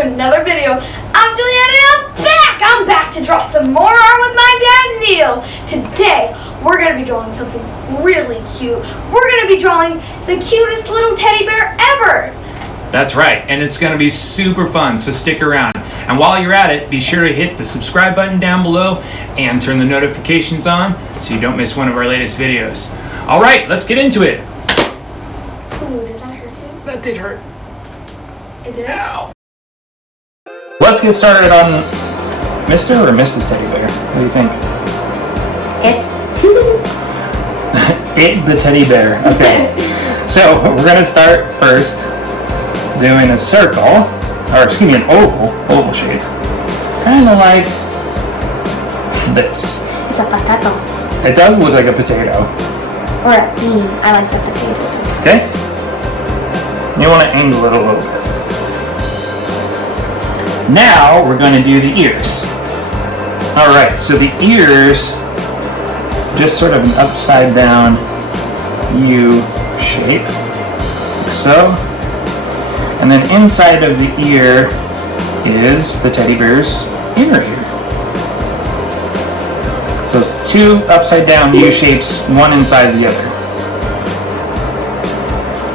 to another video. I'm Juliana and I'm back to draw some more art with my dad Neil. Today we're going to be drawing something really cute. We're going to be drawing the cutest little teddy bear ever. That's right, and it's going to be super fun, so stick around. And while you're at it, be sure to hit the subscribe button down below and turn the notifications on so you don't miss one of our latest videos. All right, let's get into it. Ooh, did that hurt too? That did hurt. It did? Ow. Let's get started on Mr. or Mrs. Teddy Bear. What do you think? It. It, the teddy bear. Okay. So we're going to start first doing a circle, or excuse me, an oval shape. Kind of like this. It's a potato. It does look like a potato. Or a bean. I like the potato. Okay? You want to angle it a little bit. Now we're going to do the ears. Alright, so the ears, just sort of an upside down U shape, like so. And then inside of the ear is the teddy bear's inner ear. So it's two upside down U shapes, one inside the other.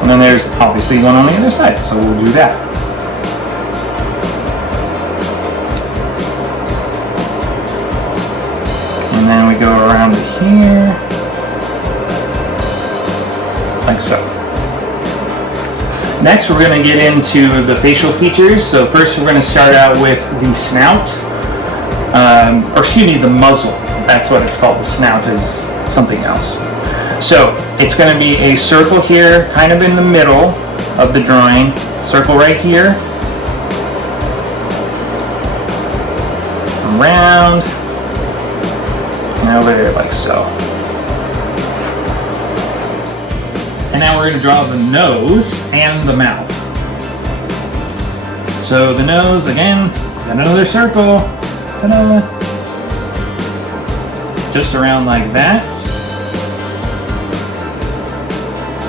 And then there's obviously one on the other side, so we'll do that. And then we go around to here, like so. Next we're going to get into the facial features. So first we're going to start out with the snout, or excuse me, the muzzle. That's what it's called. The snout is something else. So it's going to be a circle here, kind of in the middle of the drawing. Circle right here. Around. And over there like so. And now we're going to draw the nose and the mouth. So the nose, again, another circle. Ta-da! Just around like that.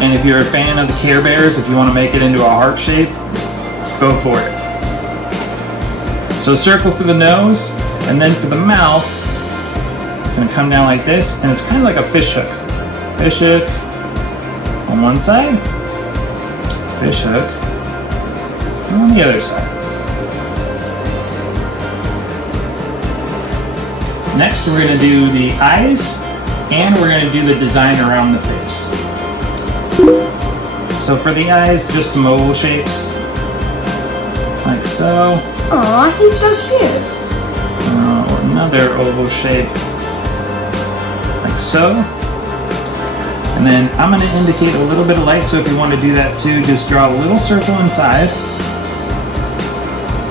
And if you're a fan of the Care Bears, if you want to make it into a heart shape, go for it. So circle for the nose, and then for the mouth, it's going to come down like this, and it's kind of like a fish hook. Fish hook on one side, fish hook on the other side. Next we're going to do the eyes, and we're going to do the design around the face. So for the eyes, just some oval shapes, like so. Aw, he's so cute. Another oval shape, like so. And then I'm going to indicate a little bit of light, so if you want to do that too, just draw a little circle inside,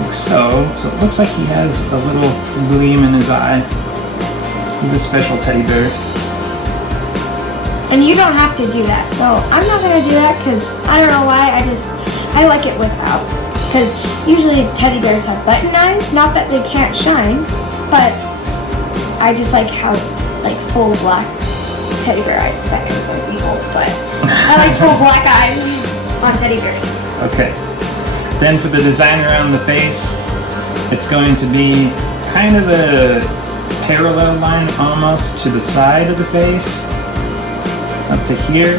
like so. So it looks like he has a little gleam in his eye. He's a special teddy bear. And you don't have to do that, so I'm not going to do that because I don't know why, I like it without. Because usually teddy bears have button eyes, not that they can't shine, but I just like how, like, full black teddy bear eyes that in some people, but I like full black eyes on teddy bears. Okay. Then for the design around the face, it's going to be kind of a parallel line almost to the side of the face, up to here.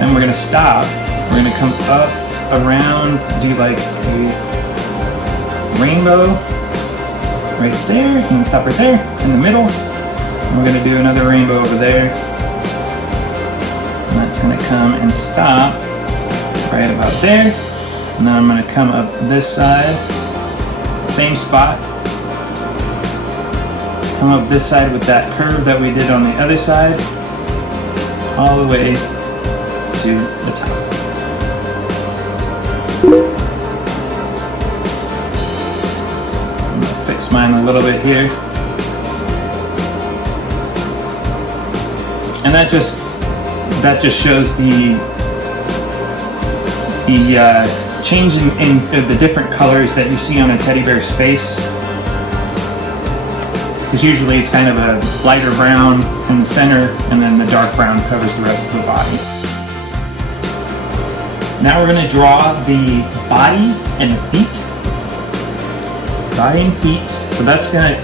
Then we're going to stop. We're going to come up, around, do like a rainbow right there, and stop right there in the middle. And we're going to do another rainbow over there. And that's going to come and stop right about there. And then I'm going to come up this side, same spot. Come up this side with that curve that we did on the other side, all the way to the top. I'm going to fix mine a little bit here. And that just shows the change in the different colors that you see on a teddy bear's face. Because usually it's kind of a lighter brown in the center, and then the dark brown covers the rest of the body. Now we're going to draw the body and the feet. body and feet. So that's gonna,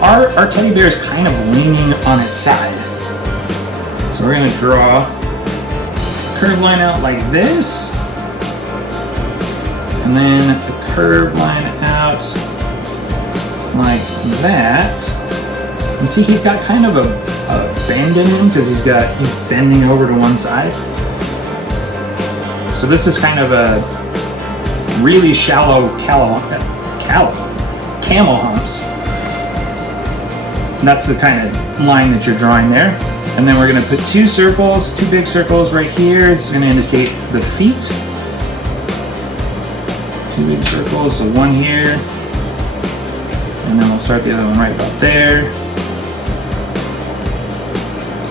our teddy bear is kind of leaning on its side. So we're gonna draw a curved line out like this. And then a curved line out like that. And see, he's got kind of a bend in him because he's bending over to one side. So this is kind of a really shallow camel humps. And that's the kind of line that you're drawing there. And then we're going to put two big circles right here. It's going to indicate the feet. Two big circles, so one here. And then we'll start the other one right about there.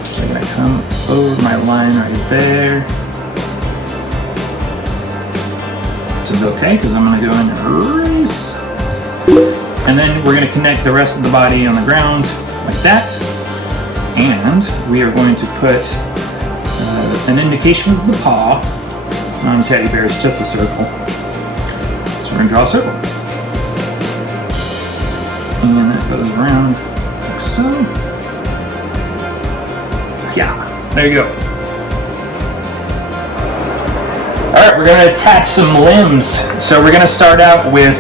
So I'm going to come over my line right there. Which is okay, because I'm going to go in and erase. And then we're going to connect the rest of the body on the ground like that. And we are going to put an indication of the paw on teddy bears, just a circle. So we're going to draw a circle. And that goes around like so. Yeah, there you go. Alright, we're going to attach some limbs. So we're going to start out with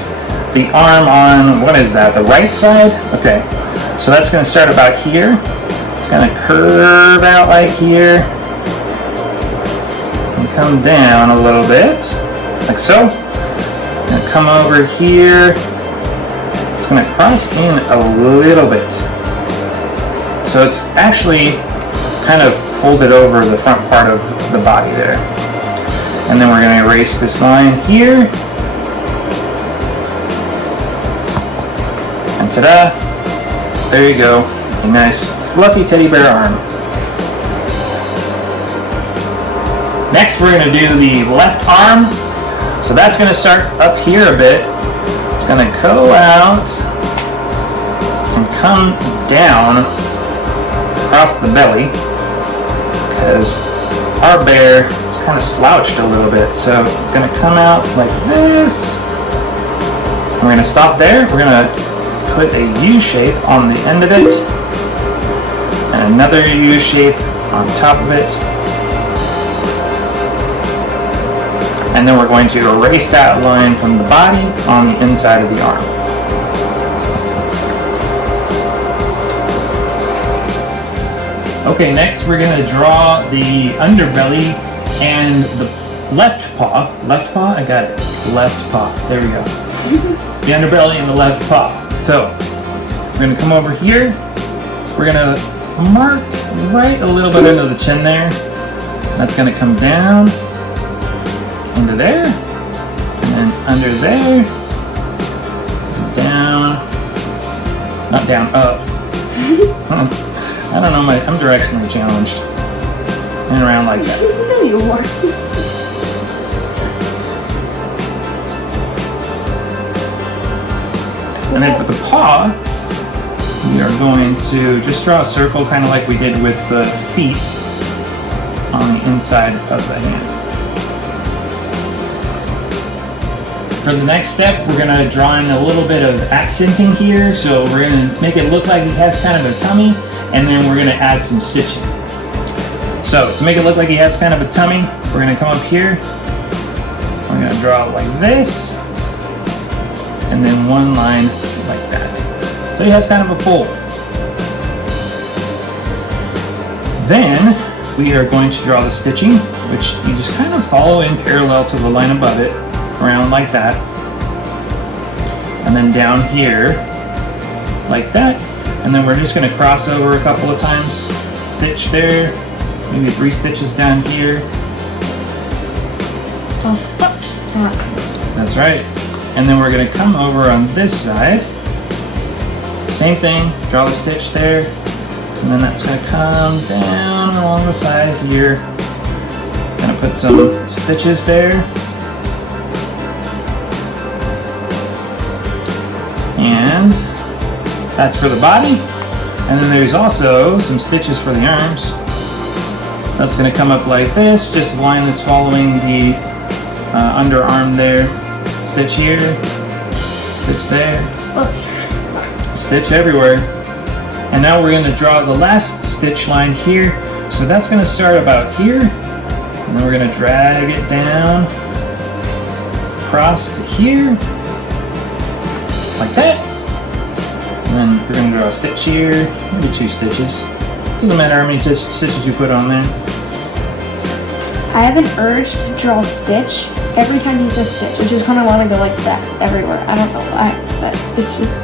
the arm on, what is that, the right side? Okay, so that's going to start about here. It's going to curve out like here and come down a little bit, like so. Going to come over here. It's going to cross in a little bit. So it's actually kind of folded over the front part of the body there. And then we're going to erase this line here. And ta-da! There you go. A nice fluffy teddy bear arm. Next we're going to do the left arm. So that's going to start up here a bit. It's going to go out and come down across the belly because our bear is kind of slouched a little bit. So it's going to come out like this. We're going to stop there. We're going to put a U shape on the end of it. And another U shape on top of it. And then we're going to erase that line from the body on the inside of the arm. Okay, next we're going to draw the underbelly and the left paw. Left paw? I got it. Left paw. There we go. The underbelly and the left paw. So, we're going to come over here. We're going to mark right a little bit under the chin there. That's going to come down, under there, and then under there, down, not down, up. I don't know, I'm directionally challenged. And around like that. No, you are. And then for the paw, we are going to just draw a circle kind of like we did with the feet on the inside of the hand. For the next step, we're going to draw in a little bit of accenting here. So we're going to make it look like he has kind of a tummy, and then we're going to add some stitching. So to make it look like he has kind of a tummy, we're going to come up here. We're going to draw it like this. And then one line like that. So he has kind of a fold. Then we are going to draw the stitching, which you just kind of follow in parallel to the line above it, around like that. And then down here, like that. And then we're just going to cross over a couple of times, stitch there, maybe 3 stitches down here. I'll stitch that. That's right. And then we're going to come over on this side. Same thing, draw the stitch there. And then that's going to come down along the side here. Going to put some stitches there. And that's for the body. And then there's also some stitches for the arms. That's going to come up like this, just a line that's following the underarm there. Stitch here, Stitch there. Let's Stitch everywhere. And now we're going to draw the last stitch line here. So that's going to start about here. And then we're going to drag it down across to here. Like that. And then we're going to draw a stitch here. Maybe 2 stitches. Doesn't matter how many stitches you put on there. I have an urge to draw a stitch every time he says stitch. I just kind of want to go like that everywhere. I don't know why, but it's just,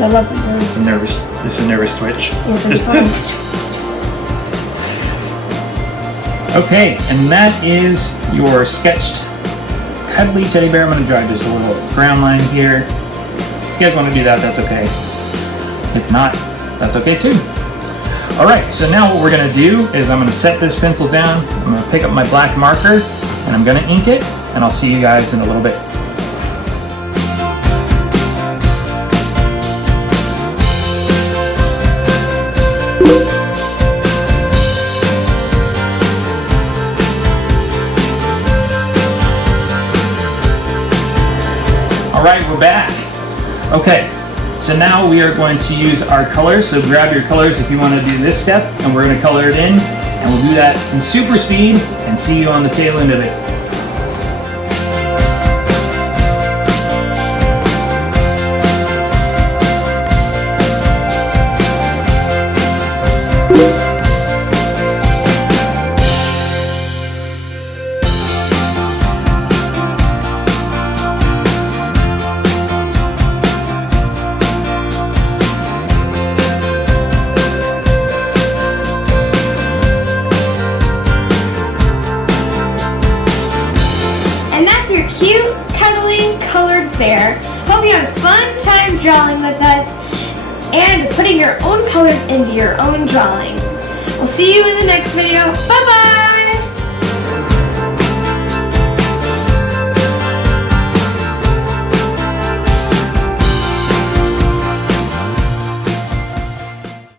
I love the words. It's a nervous twitch. Okay, and that is your sketched cuddly teddy bear. I'm going to draw just a little ground line here. If you guys want to do that, that's okay. If not, that's okay too. Alright, so now what we're going to do is I'm going to set this pencil down, I'm going to pick up my black marker, and I'm going to ink it, and I'll see you guys in a little bit. Alright, we're back. Okay. So now we are going to use our colors. So grab your colors if you want to do this step, and we're going to color it in, and we'll do that in super speed and see you on the tail end of it. Your cute, cuddly, colored bear. Hope you had a fun time drawing with us and putting your own colors into your own drawing. We'll see you in the next video. Bye-bye!